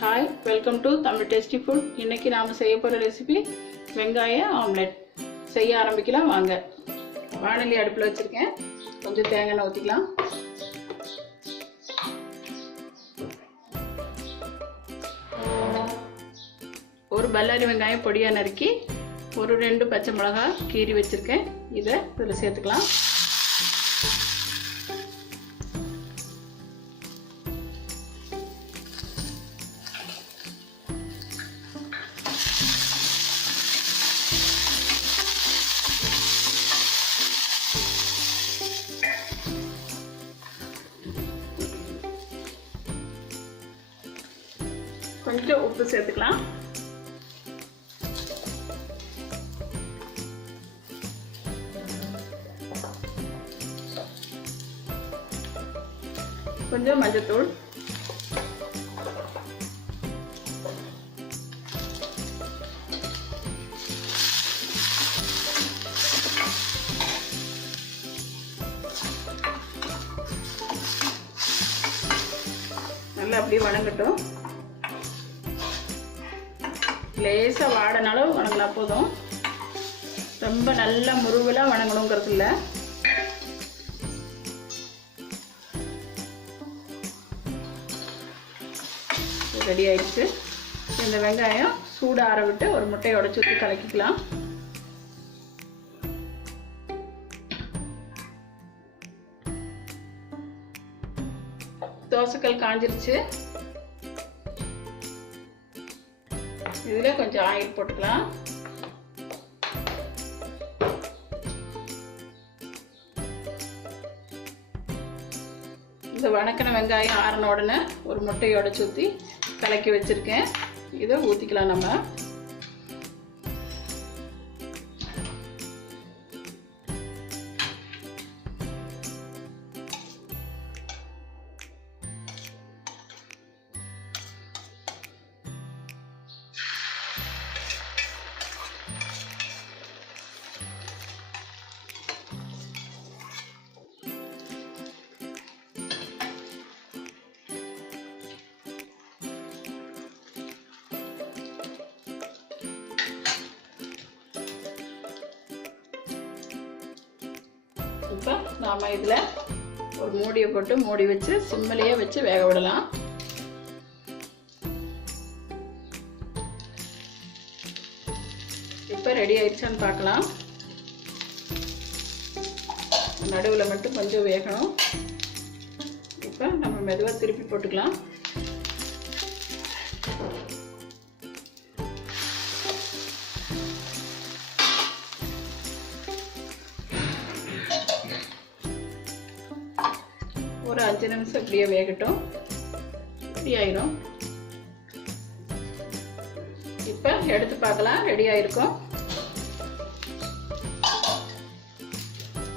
Hi, welcome to Tamil Tasty Food. இன்னைக்கு நாம செய்ய போற ரெசிபி வெங்காய ஆம்லெட். செய்ய ஆரம்பிக்கலாம் வாங்க. வாணலி அடுப்புல வச்சிருக்கேன். கொஞ்சம் தேங்காய் எண்ணெய் ஊத்திக்கலாம். ஒரு பல்லாரி வெங்காயம் பொடியா நறுக்கி ஒரு 2 பச்சை மிளகாய் கீறி வச்சிருக்கேன். இதை இதுல சேர்த்துக்கலாம். கொஞ்சம் உப்பு சேர்த்துக்கலாம். கொஞ்சம் மஞ்சள்தூள், நல்லா அப்படியே வணங்கட்டும். லேசாக வாடனாலும் வணங்கினா போதும், ரொம்ப நல்லா முருகலாக வணங்கணுங்கிறது இல்லை. ரெடி ஆயிடுச்சு. இந்த வெங்காயம் சூடு ஆற விட்டு ஒரு முட்டையை உடைச்சு ஊற்றி கலக்கிக்கலாம். தோசைக்கல் காஞ்சிருச்சு. இதுல கொஞ்சம் ஆயில் போட்டுக்கலாம். இந்த வணக்கின வெங்காயம் ஆறின உடனே ஒரு முட்டையோட சுற்றி கலக்கி வச்சிருக்கேன். இதை ஊற்றிக்கலாம். நம்ம இப்போ நாம் இதில் ஒரு மூடியை போட்டு மூடி வச்சு சிம்மிலேயே வச்சு வேக விடலாம். இப்போ ரெடி ஆயிடுச்சான்னு பார்க்கலாம். நடுவில் மட்டும் கொஞ்சம் வேகணும். இப்போ நம்ம மெதுவாக திருப்பி போட்டுக்கலாம். ஒரு 5 நிமிஷம் இப்படியே வேகட்டும். ரெடி ஆயிரும். இப்போ எடுத்து பார்க்கலாம். ரெடி ஆயிருக்கும்.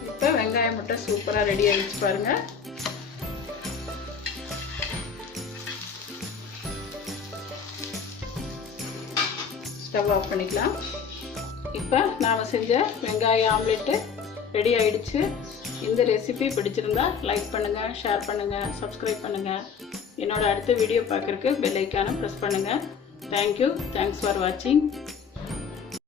இப்போ வெங்காயம் முட்டை சூப்பராக ரெடி ஆயிடுச்சு பாருங்க. ஸ்டவ் ஆஃப் பண்ணிக்கலாம். இப்போ நாம் செஞ்ச வெங்காய ஆம்லெட்டு ரெடி ஆயிடுச்சு. இந்த ரெசிபி பிடிச்சிருந்தா லைக் பண்ணுங்கள், ஷேர் பண்ணுங்கள், சப்ஸ்கிரைப் பண்ணுங்கள். என்னோட அடுத்த வீடியோ பார்க்குறதுக்கு பெல் ஐக்கானை ப்ரெஸ் பண்ணுங்கள். தேங்க்யூ. தேங்க்ஸ் ஃபார் வாட்சிங்.